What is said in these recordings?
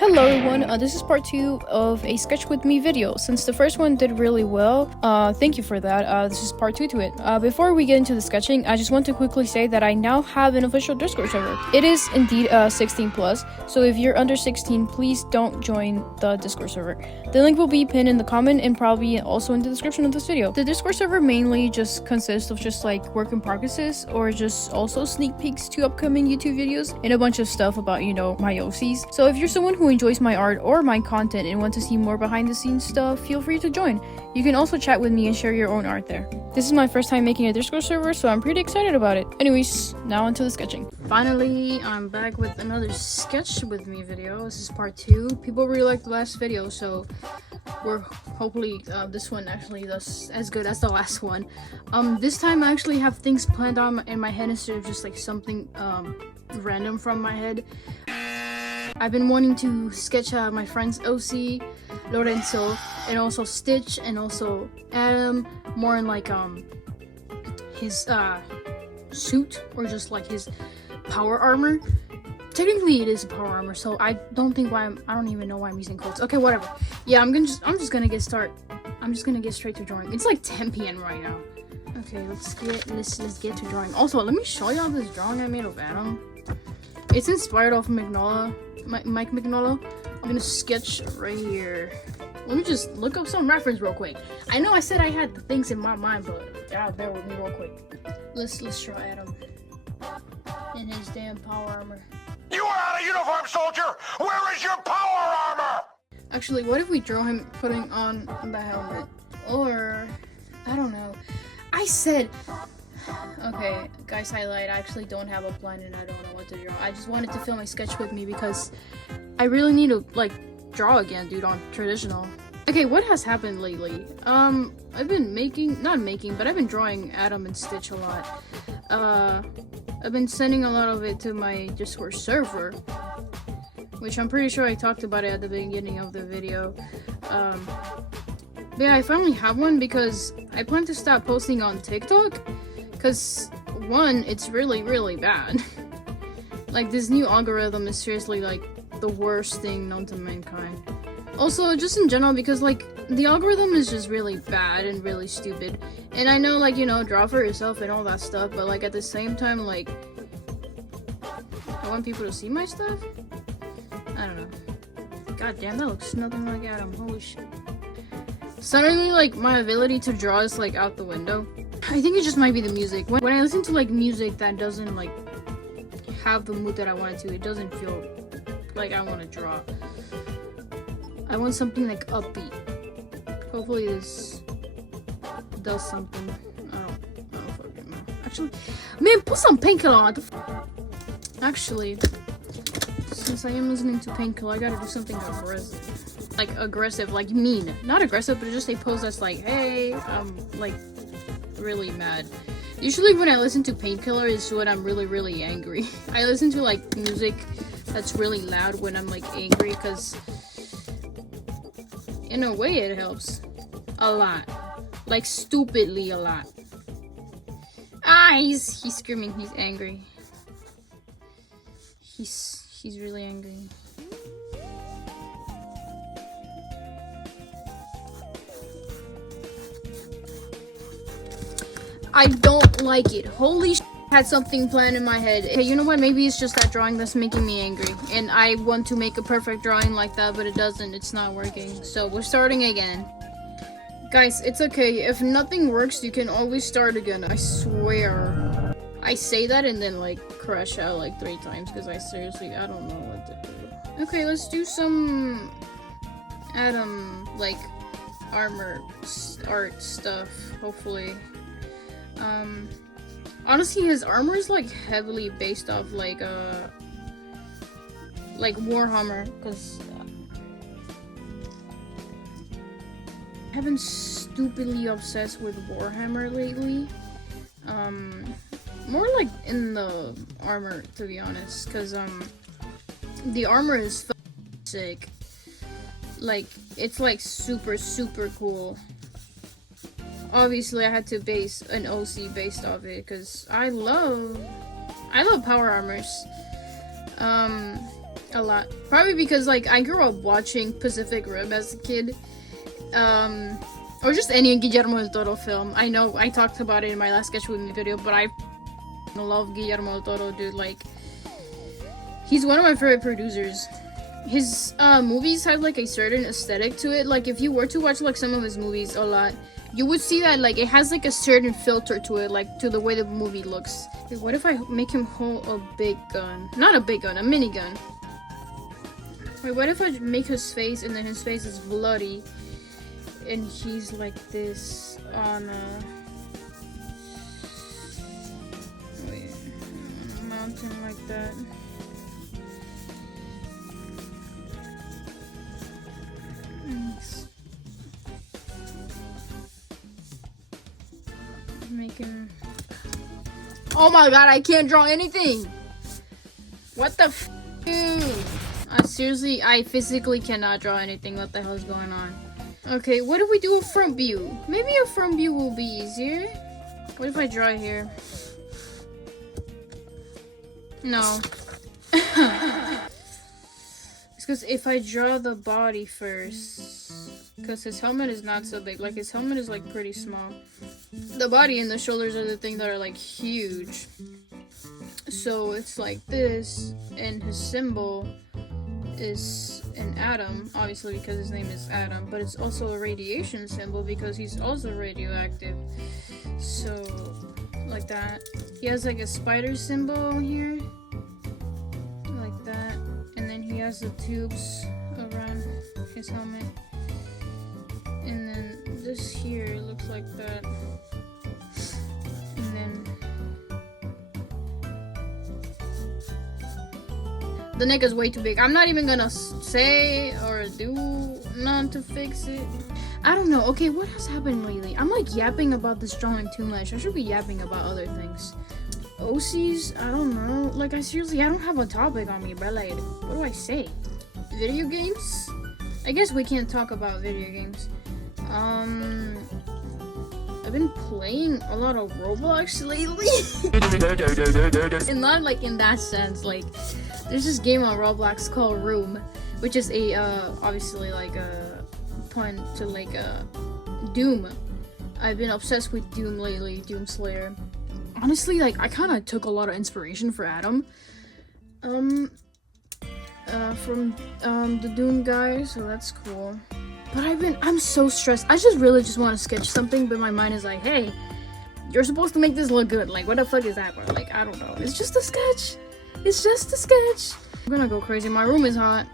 Hello everyone, this is part 2 of a sketch with me video. Since the first one did really well, thank you for that. This is part 2 to it. Before we get into the sketching, I just want to quickly say that I now have an official Discord server. It is indeed 16 plus, so if you're under 16, please don't join the Discord server. The link will be pinned in the comment and probably also in the description of this video. The Discord server mainly just consists of just like work in progresses or just also sneak peeks to upcoming YouTube videos and a bunch of stuff about, you know, my OCs. So if you're someone who enjoys my art or my content and want to see more behind the scenes stuff, feel free to join. You can also chat with me and share your own art there. This is my first time making a Discord server, so I'm pretty excited about it. Anyways, now onto the sketching. Finally, I'm back with another sketch with me video. This is part 2. People really liked the last video, so we're hopefully this one actually does as good as the last one. This time I actually have things planned on in my head instead of just like something random from my head. I've been wanting to sketch my friend's OC, Lorenzo, and also Stitch, and also Adam, more in like his suit, or just like his power armor. Technically it is a power armor, so I don't even know why I'm using quotes. Okay, whatever. Yeah, I'm just gonna get straight to drawing. It's like 10 p.m. right now. Okay, let's get to drawing. Also, let me show y'all this drawing I made of Adam. It's inspired off Mike Mignola. I'm gonna sketch right here. Let me just look up some reference real quick. I know I said I had the things in my mind, but y'all bear with me real quick. Let's draw Adam in his damn power armor. You are out of uniform, soldier! Where is your power armor? Actually, what if we draw him putting on the helmet? Or, I don't know. I said, okay, guys, highlight, I actually don't have a plan and I don't know what to draw. I just wanted to film a sketch with me because I really need to, like, draw again, dude, on traditional. Okay, what has happened lately? I've been I've been drawing Adam and Stitch a lot. I've been sending a lot of it to my Discord server, which I'm pretty sure I talked about it at the beginning of the video. But yeah, I finally have one because I plan to stop posting on TikTok. Because, one, it's really, really bad. Like, this new algorithm is seriously, like, the worst thing known to mankind. Also, just in general, because, like, the algorithm is just really bad and really stupid. And I know, like, you know, draw for yourself and all that stuff, but, like, at the same time, like, I want people to see my stuff? I don't know. God damn, that looks nothing like Adam. Holy shit. Suddenly, like, my ability to draw is, like, out the window. I think it just might be the music. When I listen to, like, music that doesn't, like, have the mood that I want it to, it doesn't feel like I want to draw. I want something, like, upbeat. Hopefully this does something. I don't fucking know. Actually, man, put some painkiller on. Actually, since I am listening to painkiller, I gotta do something aggressive. Like, aggressive, like mean. Not aggressive, but just a pose that's like, hey, I'm, like, really mad. Usually when I listen to painkiller is when I'm really, really angry. I listen to, like, music that's really loud when I'm, like, angry, because in a way it helps a lot. Like, stupidly a lot. Ah, he's screaming. He's angry. He's really angry. I don't like it. Holy sh**, I had something planned in my head. Hey, you know what? Maybe it's just that drawing that's making me angry. And I want to make a perfect drawing like that, but it doesn't. It's not working. So we're starting again. Guys, it's okay. If nothing works, you can always start again. I swear. I say that and then, like, crash out like 3 times because I don't know what to do. Okay, let's do some Adam, like, armor art stuff, hopefully. Honestly, his armor is, like, heavily based off, like Warhammer, because I've been stupidly obsessed with Warhammer lately. More like in the armor, to be honest, because, the armor is sick. Like, it's, like, super, super cool. Obviously, I had to base an OC based off it, because I love power armors. a lot. Probably because like I grew up watching Pacific Rim as a kid, or just any Guillermo del Toro film. I know I talked about it in my last Sketch With Me video, but I love Guillermo del Toro, dude. Like, he's one of my favorite producers. His movies have like a certain aesthetic to it. Like, if you were to watch like some of his movies a lot, you would see that like it has like a certain filter to it, like to the way the movie looks. Wait, what if I make him hold a big gun? Not a big gun, a minigun. Wait, what if I make his face and then his face is bloody and he's like this on a mountain like that? Make him. Oh my god, I can't draw anything! What the f, dude? Seriously, I physically cannot draw anything. What the hell is going on? Okay, what if we do a front view? Maybe a front view will be easier. What if I draw here? No. It's because if I draw the body first, because his helmet is not so big. Like, his helmet is like pretty small. The body and the shoulders are the thing that are like huge. So it's like this, and his symbol is an atom, obviously because his name is Adam, but it's also a radiation symbol because he's also radioactive. So like that. He has like a spider symbol here, like that, and then he has the tubes around his helmet, and then this here looks like that, and then the neck is way too big. I'm not even gonna say or do none to fix it. I don't know. Okay, what has happened lately? I'm like yapping about this drawing too much. I should be yapping about other things. OCs, I don't know. Like, I don't have a topic on me, bro. Like, what do I say? Video games? I guess we can't talk about video games. I've been playing a lot of Roblox lately. And not like in that sense, like, there's this game on Roblox called Room, which is a, obviously like a pun to like Doom. I've been obsessed with Doom lately, Doom Slayer. Honestly, like, I kind of took a lot of inspiration for Adam, from the Doom guy, so that's cool. But I'm so stressed. I really just want to sketch something, but my mind is like, hey, you're supposed to make this look good. Like, what the fuck is that, bro? Like, I don't know. It's just a sketch. It's just a sketch. I'm gonna go crazy. My room is hot.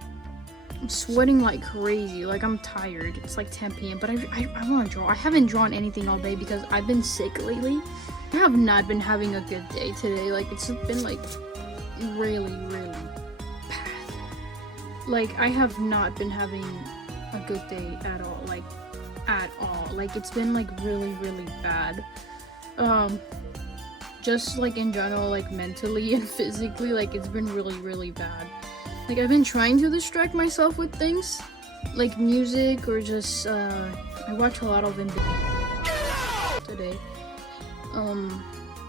I'm sweating like crazy. Like, I'm tired. It's like 10 p.m. But I want to draw. I haven't drawn anything all day because I've been sick lately. I have not been having a good day today. Like, it's been like really, really bad. Like, I have not been having a good day at all. Like, at all. Like, it's been like really, really bad. Just like in general, like mentally and physically, like it's been really, really bad. Like, I've been trying to distract myself with things like music or just I watch a lot of today.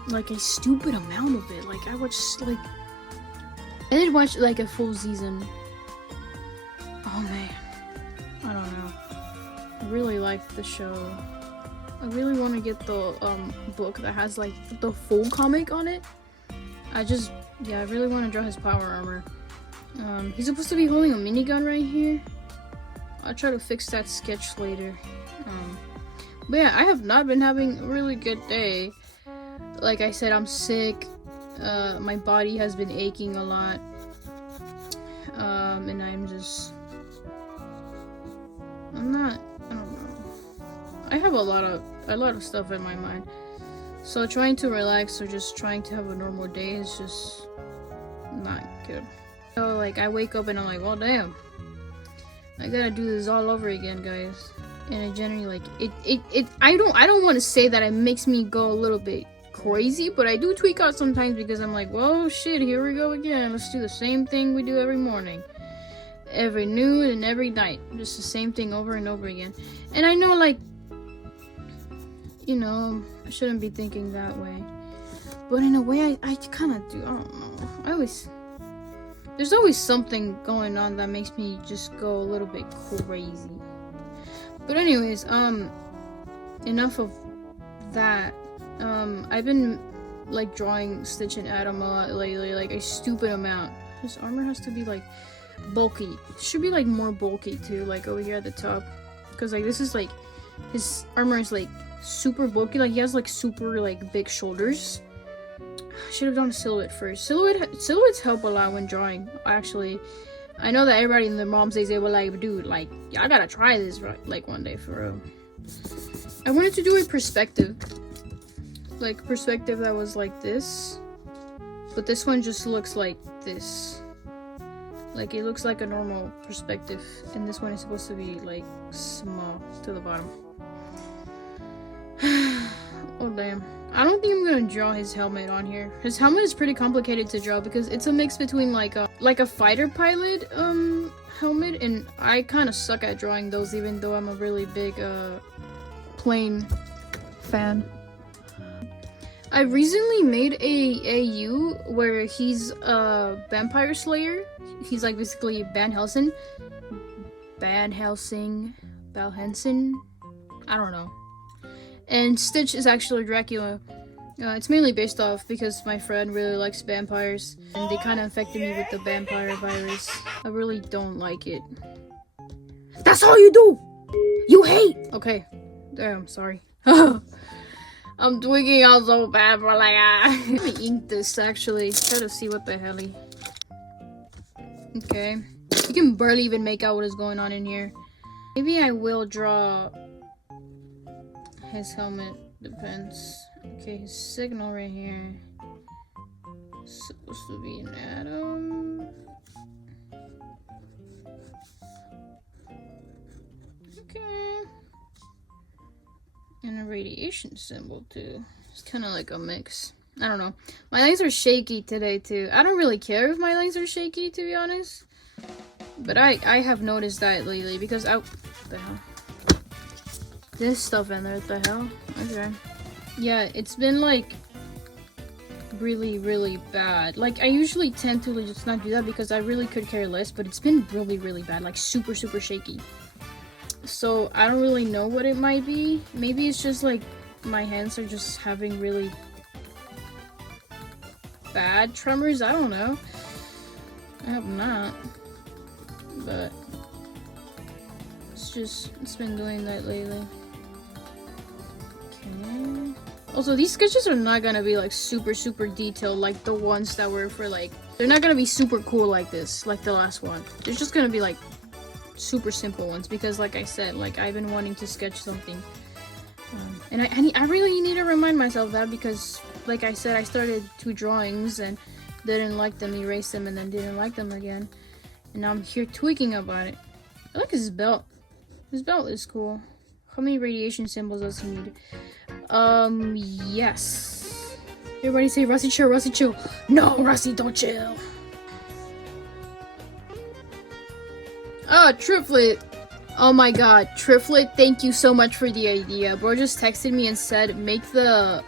Like a stupid amount of it. Like, I watched like I did watch like a full season. Oh man, I don't know. I really like the show. I really want to get the book that has like the full comic on it. I really want to draw his power armor. He's supposed to be holding a minigun right here. I'll try to fix that sketch later. But yeah, I have not been having a really good day. Like I said, I'm sick. My body has been aching a lot. And I don't know. I have a lot of stuff in my mind. So trying to relax or just trying to have a normal day is just not good. So like I wake up and I'm like, well damn, I gotta do this all over again, guys. And I generally like it I don't want to say that it makes me go a little bit crazy, but I do tweak out sometimes because I'm like, well shit, here we go again. Let's do the same thing we do every morning, every noon, and every night. Just the same thing over and over again. And I know, like, you know, I shouldn't be thinking that way. But in a way, I kind of do. I don't know. There's always something going on that makes me just go a little bit crazy. But anyways, enough of that. I've been like drawing Stitch and Adam a lot lately, like a stupid amount. His armor has to be like bulky. It should be like more bulky too, like over here at the top. Cause like this is like, his armor is like super bulky, like he has like super like big shoulders. I should have done a silhouette first. Silhouettes help a lot when drawing, actually. I know that everybody in their mom's days, they were like, dude, like, I gotta try this, right? Like, one day, for real. I wanted to do a perspective. Like, perspective that was like this. But this one just looks like this. Like, it looks like a normal perspective. And this one is supposed to be, like, small to the bottom. Oh, damn. I don't think I'm gonna draw his helmet on here. His helmet is pretty complicated to draw because it's a mix between like a fighter pilot helmet, and I kind of suck at drawing those, even though I'm a really big plane fan. I recently made a AU where he's a vampire slayer. He's like basically Van Helsing. I don't know. And Stitch is actually Dracula. It's mainly based off because my friend really likes vampires, and they kind of infected me with the vampire virus. I really don't like it. That's all you do! You hate! Okay. Damn, sorry. I'm tweaking out so bad, but like, Let me ink this, actually. Try to see what the hell he... Okay. You can barely even make out what is going on in here. Maybe I will draw... his helmet, depends. Okay, his signal right here is supposed to be an atom. Okay. And a radiation symbol too. It's kind of like a mix. I don't know. My lines are shaky today too. I don't really care if my lines are shaky, to be honest. But I have noticed that lately because what the hell? This stuff in there, what the hell? Okay. Yeah, it's been like really, really bad. Like, I usually tend to just not do that because I really could care less, but it's been really, really bad. Like, super, super shaky. So, I don't really know what it might be. Maybe it's just like my hands are just having really bad tremors. I don't know. I hope not. But it's been doing that lately. Okay. Also, these sketches are not gonna be like super, super detailed like the ones that were for like, they're not gonna be super cool like this, like the last one. They're just gonna be like super simple ones because, like I said, like I've been wanting to sketch something. And I really need to remind myself that because, like I said, I started 2 drawings and didn't like them, erased them, and then didn't like them again. And now I'm here tweaking about it. I like his belt. His belt is cool. How many radiation symbols does he need? Yes. Everybody say, Rusty, chill, Rusty, chill. No, Rusty, don't chill. Oh, Triplet. Oh my god, Triplet, thank you so much for the idea. Bro just texted me and said, make the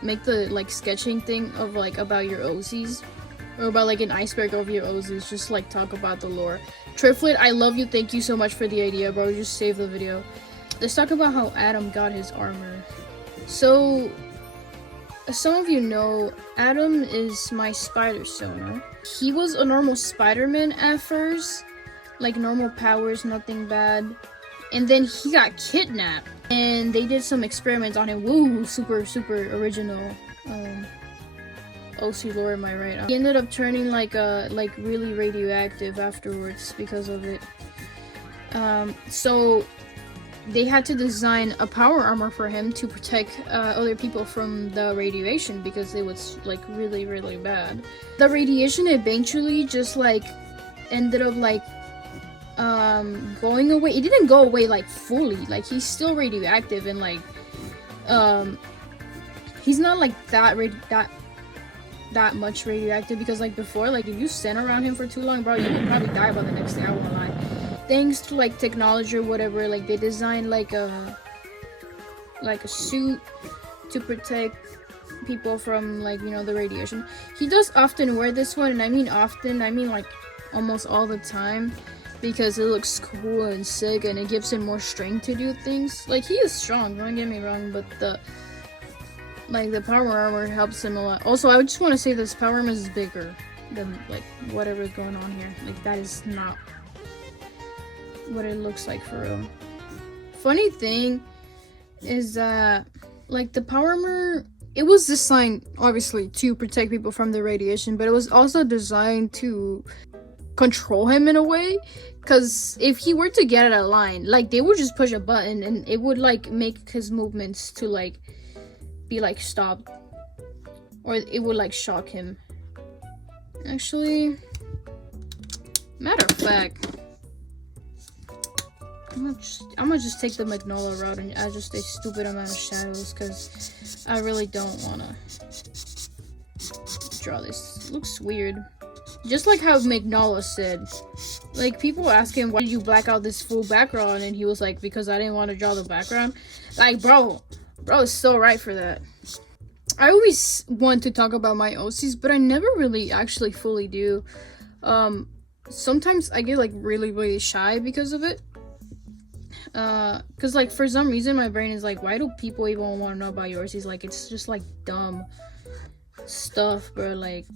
like sketching thing of like about your OCs. Or about like an iceberg over your OCs. Just like talk about the lore. Triplet, I love you, thank you so much for the idea, bro. Just save the video. Let's talk about how Adam got his armor. So, as some of you know, Adam is my spider sonar. He was a normal Spider-Man at first. Like normal powers, nothing bad. And then he got kidnapped. And they did some experiments on him. Woo, super, super original. OC lore, am I right? He ended up turning like really radioactive afterwards because of it. So they had to design a power armor for him to protect other people from the radiation because it was like really, really bad. The radiation eventually just like ended up like going away. It didn't go away like fully. Like he's still radioactive and like he's not like that much radioactive because like before, like if you stand around him for too long, bro, you could probably die by the next day. I won't lie. Thanks to like technology or whatever, like they designed like a suit to protect people from like, you know, the radiation. He does often wear this one, and I mean often, I mean like almost all the time because it looks cool and sick and it gives him more strength to do things. Like, he is strong, don't get me wrong, but the power armor helps him a lot. Also, I just want to say this power armor is bigger than like whatever's going on here. Like, that is not what it looks like for real. Funny thing is that like the power armor, it was designed obviously to protect people from the radiation, but it was also designed to control him in a way, because if he were to get out of line, like they would just push a button and it would like make his movements to like be like stopped, or it would like shock him. Actually, matter of fact, I'm gonna just take the Magnolia route and add just a stupid amount of shadows, because I really don't wanna draw this. It looks weird. Just like how Magnolia said, like people ask him, why did you black out this full background? And he was like, because I didn't want to draw the background. Like, bro is so right for that. I always want to talk about my OCs, but I never really actually fully do. Sometimes I get like really shy because of it. Cause like for some reason my brain is like, why do people even want to know about your OCs? Like, it's just like dumb stuff, bro. Like,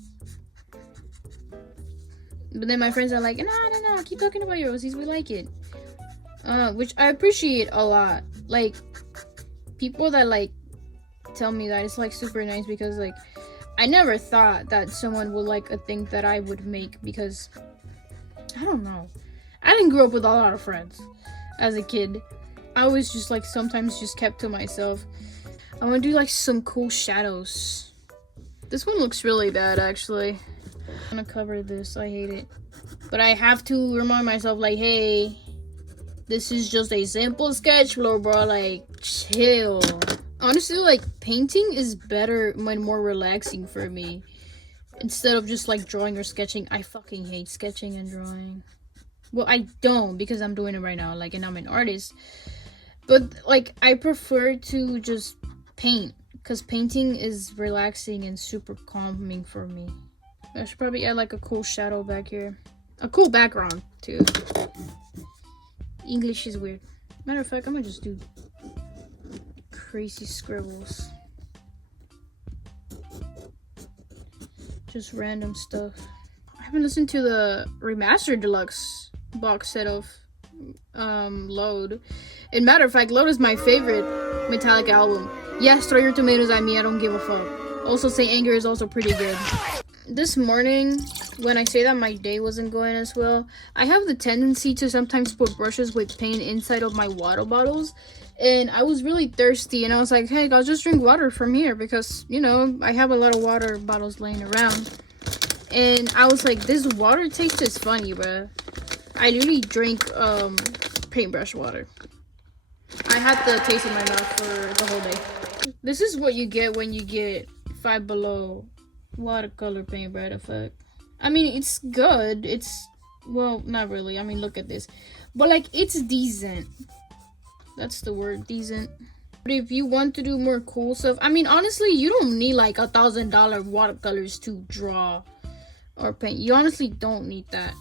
but then my friends are like, no, keep talking about your OCs, we like it. Which I appreciate a lot. Like, people that like tell me that, it's like super nice, because like I never thought that someone would like a thing that I would make, because I don't know, I didn't grow up with a lot of friends as a kid. I always just like sometimes just kept to myself. I want to do like some cool shadows. This one looks really bad actually. I'm gonna cover this, I hate it, but I have to remind myself like, hey, this is just a simple sketch floor, bro, like chill. Honestly, like painting is better and more relaxing for me instead of just like drawing or sketching. I fucking hate sketching and drawing. Well, I don't, because I'm doing it right now, like, and I'm an artist, but like I prefer to just paint, because painting is relaxing and super calming for me. I should probably add like a cool shadow back here. A cool background too. English is weird. Matter of fact, I'm gonna just do crazy scribbles. Just random stuff. I haven't listened to the remastered deluxe box set of Load. And matter of fact, Load is my favorite Metallica album. Yes, throw your tomatoes at me, I don't give a fuck. Also, Saint Anger is also pretty good. This morning, when I say that my day wasn't going as well, I have the tendency to sometimes put brushes with paint inside of my water bottles, and I was really thirsty, and I was like, hey, I'll just drink water from here, because, you know, I have a lot of water bottles laying around, and I was like, this water taste is funny, bruh. I literally drank paintbrush water. I had the taste in my mouth for the whole day. This is what you get when you get Five Below watercolor paint, right? Effect. I mean, it's good. It's, well, not really. I mean, look at this, but like, it's decent. That's the word, decent. But if you want to do more cool stuff, I mean, honestly, you don't need like $1,000 watercolors to draw or paint. You honestly don't need that.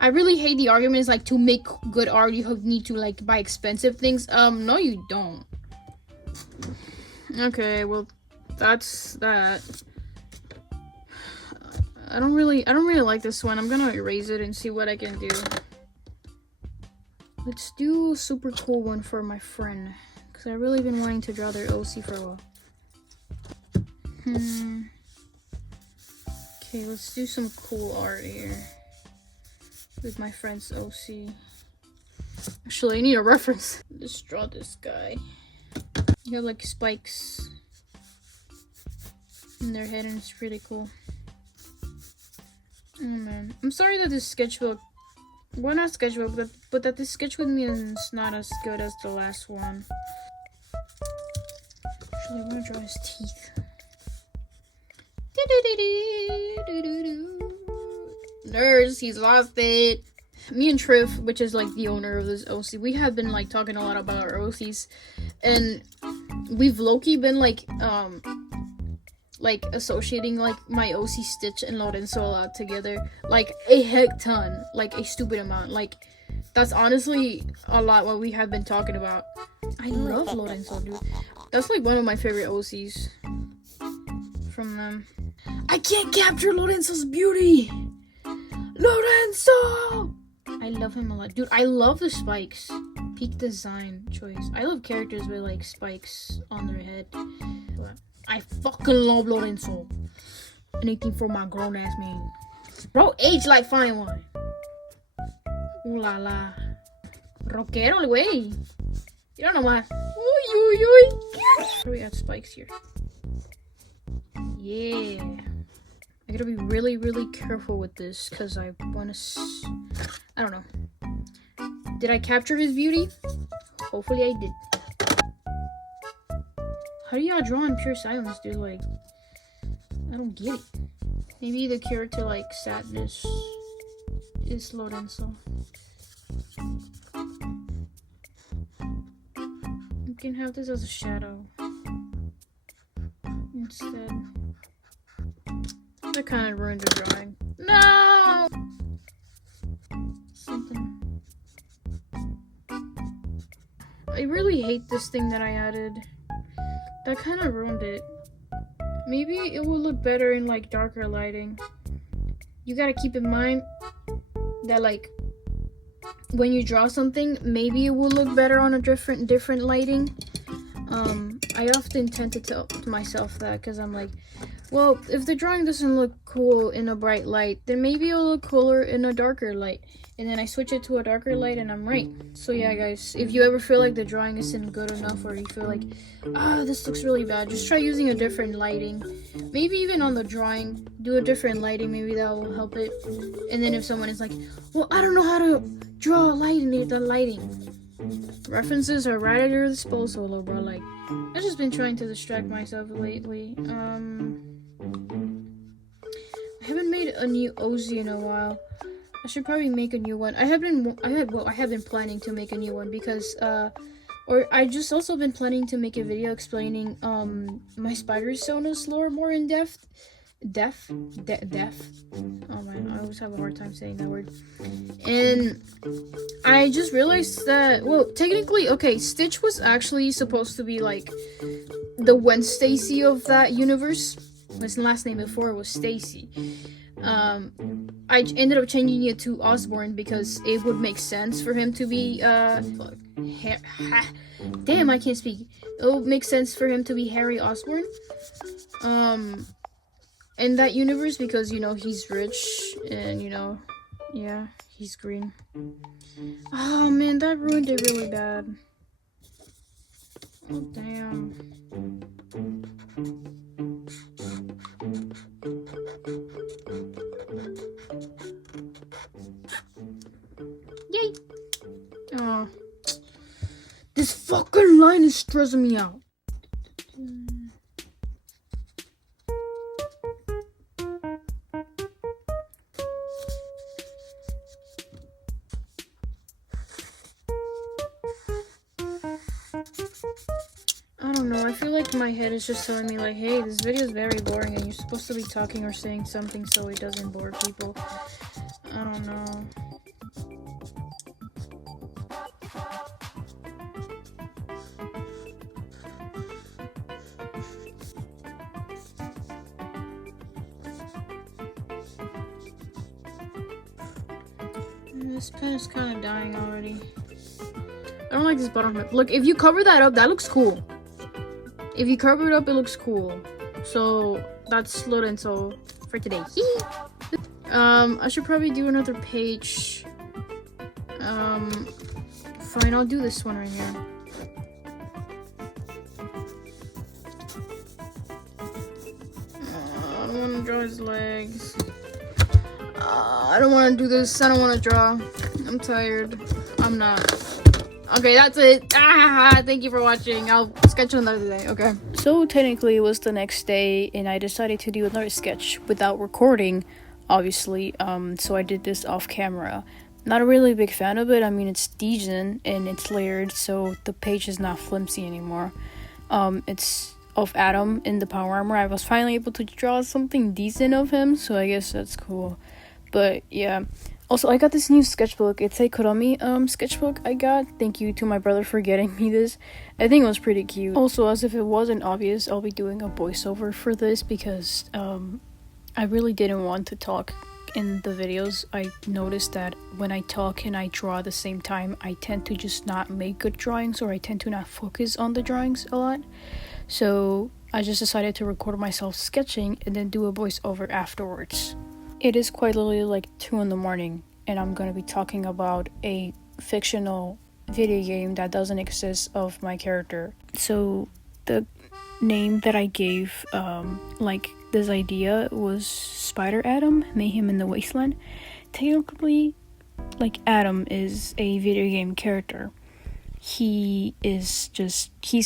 I really hate the arguments like, to make good art you need to like buy expensive things. No, you don't. Okay, well, that's that. I don't really like this one. I'm gonna erase it and see what I can do. Let's do a super cool one for my friend, because I've really been wanting to draw their OC for a while. Okay, let's do some cool art here with my friend's OC. Actually, I need a reference. Let's draw this guy. You have like spikes in their head, and it's pretty cool. Oh man, I'm sorry that this sketchbook, well, not sketchbook, but that this sketch with me is not as good as the last one. Actually, I'm gonna draw his teeth. Nerds, he's lost it. Me and Triff, which is like the owner of this OC, we have been like talking a lot about our OCs, and we've low-key been like like associating like my OC Stitch and Lorenzo a lot together, like a heck ton, like a stupid amount. Like that's honestly a lot what we have been talking about. I love Lorenzo, dude. That's like one of my favorite OCs from them. I can't capture Lorenzo's beauty. Lorenzo! I love him a lot. Dude, I love the spikes. Peak design choice. I love characters with like spikes on their head. But I fucking love Lorenzo. Anything for my grown ass man. Bro, age like fine wine. Ooh la la. Rockero, el güey. You don't know why. Uy, uy, uy. How do we add spikes here? Yeah. I gotta be really, really careful with this because I want to. I don't know. Did I capture his beauty? Hopefully I did. How do y'all draw in pure silence, dude? Like, I don't get it. Maybe the cure to like sadness is Lorenzo. You can have this as a shadow instead. That kind of ruined the drawing. No! Something. I really hate this thing that I added. That kind of ruined it. Maybe it will look better in like darker lighting. You gotta keep in mind that like when you draw something, maybe it will look better on a different lighting. I often tend to tell myself that because I'm like, well, if the drawing doesn't look cool in a bright light, then maybe it'll look cooler in a darker light. And then I switch it to a darker light and I'm right. So yeah, guys, if you ever feel like the drawing isn't good enough or you feel like, this looks really bad, just try using a different lighting. Maybe even on the drawing, do a different lighting. Maybe that will help it. And then if someone is like, well, I don't know how to draw a light in the lighting. References are right at your disposal, bro. Like, I've just been trying to distract myself lately. I haven't made a new OZ in a while. I should probably make a new one. I have been planning to make a new one because or I just also been planning to make a video explaining my Spider-Sonus lore more in depth. Oh man, I always have a hard time saying that word. And I just realized that, well, technically, okay, Stitch was actually supposed to be like the Gwen Stacy of that universe. His last name before was Stacy. I ended up changing it to Osborn because it would make sense for him to be damn, I can't speak. It would make sense for him to be Harry Osborn. In that universe because, you know, he's rich and, you know, yeah, he's green. Oh man, that ruined it really bad. Oh damn. Yay! Oh. This fucking line is stressing me out. I don't know, I feel like my head is just telling me like, hey, this video is very boring and you're supposed to be talking or saying something so it doesn't bore people. I don't know. This pen is kind of dying already. I don't like this bottom lip. Look, if you cover that up, that looks cool. If you cover it up, it looks cool. So that's Lorenzo for today. I should probably do another page. Fine, I'll do this one right here. I don't want to draw his legs. I don't want to do this. I don't want to draw. I'm tired. I'm not. Okay, that's it. Thank you for watching. I'll sketch another day, okay? So technically it was the next day and I decided to do another sketch without recording, obviously. So I did this off camera. Not a really big fan of it. I mean, it's decent and it's layered, so the page is not flimsy anymore. It's of Adam in the power armor, I was finally able to draw something decent of him, so I guess that's cool. But yeah, also I got this new sketchbook. It's a Kuromi sketchbook I got. Thank you to my brother for getting me this. I think it was pretty cute. Also, as if it wasn't obvious, I'll be doing a voiceover for this because I really didn't want to talk in the videos. I noticed that when I talk and I draw at the same time, I tend to just not make good drawings, or I tend to not focus on the drawings a lot. So I just decided to record myself sketching and then do a voiceover afterwards. It is quite literally like 2 a.m. and I'm gonna be talking about a fictional video game that doesn't exist of my character. So the name that I gave this idea was Spider Adam, Mayhem in the Wasteland. Technically, Adam is a video game character. He's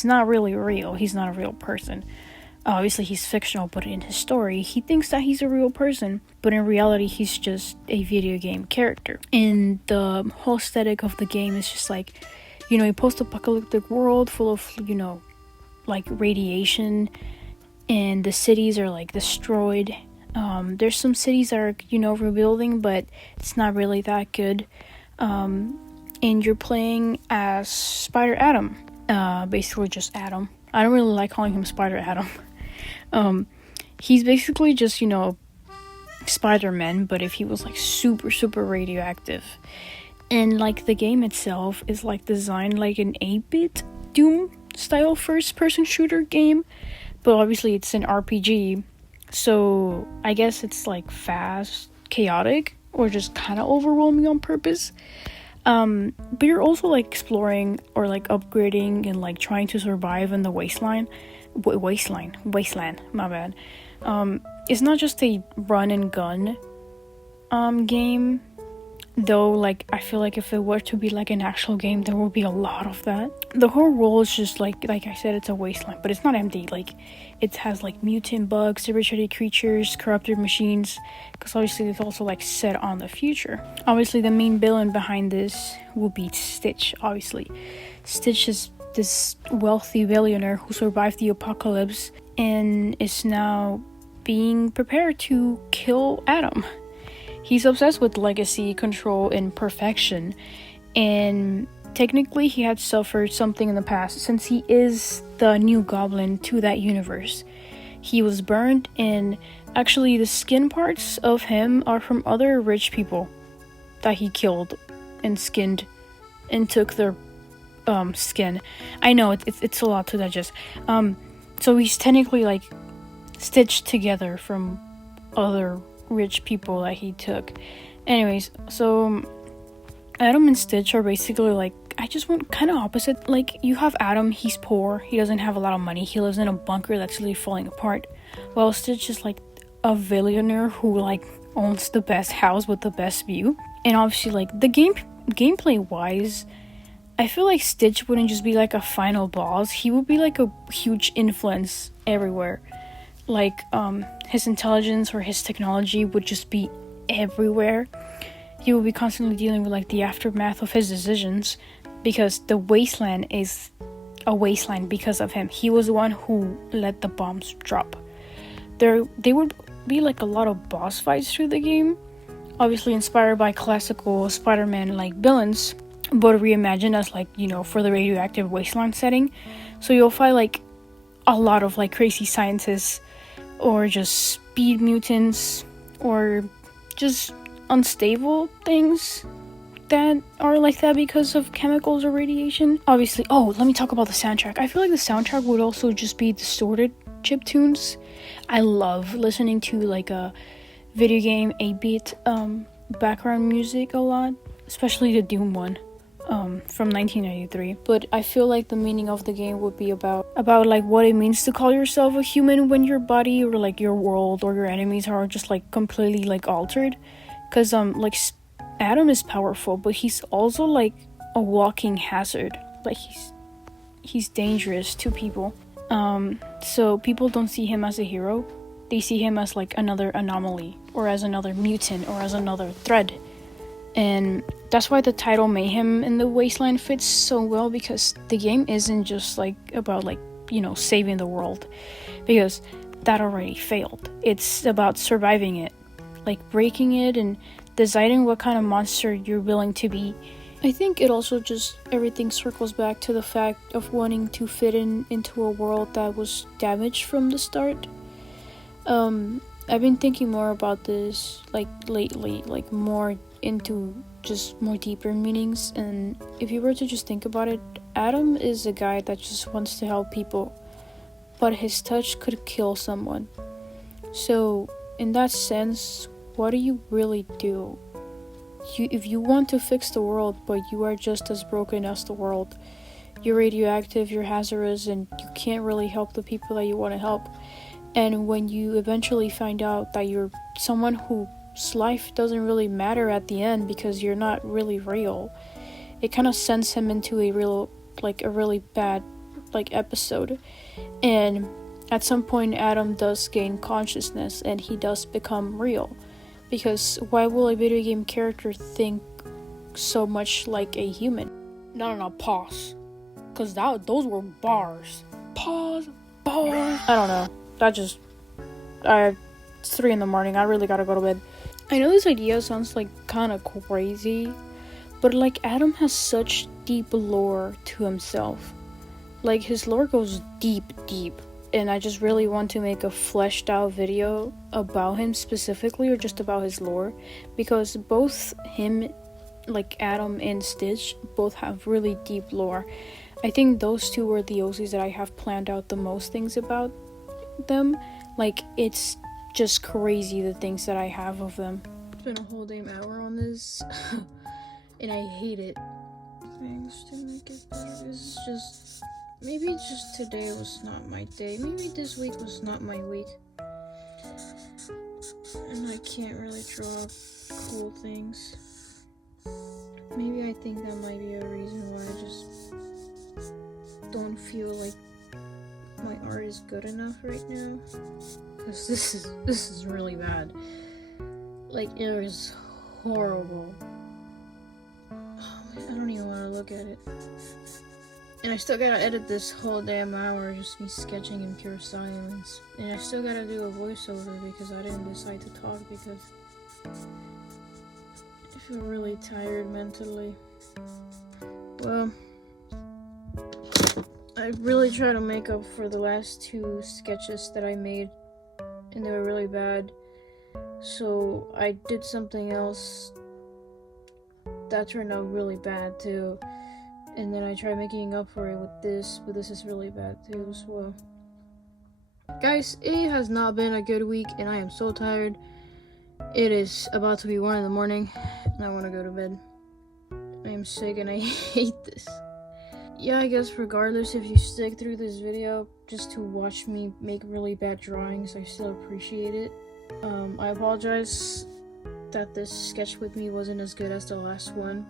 not really real. He's not a real person. Obviously, he's fictional, but in his story, he thinks that he's a real person, but in reality, he's just a video game character. And the whole aesthetic of the game is just a post-apocalyptic world full of, radiation, and the cities are destroyed. There's some cities that are rebuilding, but it's not really that good. And you're playing as Spider Adam, basically just Adam. I don't really like calling him Spider Adam. He's basically just Spider-Man, but if he was super radioactive. And the game itself is designed like an 8-bit Doom style first-person shooter game, but obviously it's an RPG, so I guess it's fast, chaotic, or just kind of overwhelming on purpose. But you're also exploring or upgrading and trying to survive in the wasteland, my bad. It's not just a run and gun game, though. I feel if it were to be an actual game, there would be a lot of that. The whole world is just like I said, it's a wasteland, but it's not empty. It has mutant bugs, arbitrary creatures, corrupted machines, because obviously it's also set on the future. Obviously the main villain behind this will be Stitch. Obviously Stitch is this wealthy billionaire who survived the apocalypse and is now being prepared to kill Adam. He's obsessed with legacy, control, and perfection, and technically he had suffered something in the past since he is the new goblin to that universe. He was burned, and actually the skin parts of him are from other rich people that he killed and skinned and took their skin. I know it's a lot to digest. So he's technically stitched together from other rich people that he took. Anyways, so Adam and Stitch are basically I just want kind of opposite. You have Adam, he's poor, he doesn't have a lot of money, he lives in a bunker that's literally falling apart, while Stitch is a billionaire who owns the best house with the best view. And obviously the gameplay wise, I feel Stitch wouldn't just be a final boss, he would be a huge influence everywhere. His intelligence or his technology would just be everywhere. He will be constantly dealing with the aftermath of his decisions, because the wasteland is a wasteland because of him. He was the one who let the bombs drop. They would be a lot of boss fights through the game, obviously inspired by classical Spider-Man villains, but reimagined as for the radioactive wasteland setting. So you'll fight a lot of crazy scientists, or just speed mutants, or just unstable things that are like that because of chemicals or radiation. Obviously, let me talk about the soundtrack. I feel the soundtrack would also just be distorted chiptunes. I love listening to a video game 8-bit background music a lot, especially the Doom one from 1993. But I feel the meaning of the game would be about what it means to call yourself a human when your body or your world or your enemies are just completely altered. Because Adam is powerful, but he's also a walking hazard. He's dangerous to people. So people don't see him as a hero. They see him as another anomaly, or as another mutant, or as another threat. And that's why the title Mayhem in the Wasteland fits so well, because the game isn't just about saving the world, because that already failed. It's about surviving it, like breaking it and deciding what kind of monster you're willing to be. I think it also just, everything circles back to the fact of wanting to fit into a world that was damaged from the start. I've been thinking more about this like lately, like more into just more deeper meanings. And if you were to just think about it, Adam is a guy that just wants to help people, but his touch could kill someone. So in that sense, what do you really do? If you want to fix the world, but you are just as broken as the world, you're radioactive, you're hazardous, and you can't really help the people that you want to help. And when you eventually find out that you're someone whose life doesn't really matter at the end because you're not really real, it kind of sends him into a really bad episode. And at some point, Adam does gain consciousness and he does become real. Because why will a video game character think so much like a human? No, pause. Because those were bars. Pause, bars. I don't know. It's 3 in the morning. I really gotta go to bed. I know this idea sounds like kind of crazy, but like Adam has such deep lore to himself. Like his lore goes deep. And I just really want to make a fleshed out video about him specifically, or just about his lore, because both him, like Adam and Stitch, both have really deep lore. I think those two were the OCs that I have planned out the most things about them. Like, it's just crazy the things that I have of them. It's been a whole damn hour on this, and I hate it. Things to make it better is just... Maybe just today was not my day. Maybe this week was not my week. And I can't really draw cool things. Maybe I think that might be a reason why I just don't feel like my art is good enough right now. Because this is really bad. Like, it is horrible. Oh, man, I don't even want to look at it. And I still gotta edit this whole damn hour, just me sketching in pure silence. And I still gotta do a voiceover because I didn't decide to talk because I feel really tired mentally. Well, I really try to make up for the last 2 sketches that I made, and they were really bad. So I did something else that turned out really bad too. And then I tried making up for it with this, but this is really bad too as well. Guys, it has not been a good week, and I am so tired. It is about to be 1 in the morning, and I want to go to bed. I am sick, and I hate this. Yeah, I guess regardless if you stick through this video just to watch me make really bad drawings, I still appreciate it. I apologize that this sketch with me wasn't as good as the last one.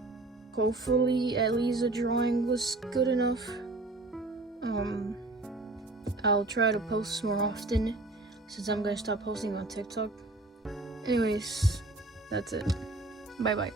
Hopefully, at least the drawing was good enough. I'll try to post more often since I'm gonna stop posting on TikTok. Anyways, that's it. Bye bye.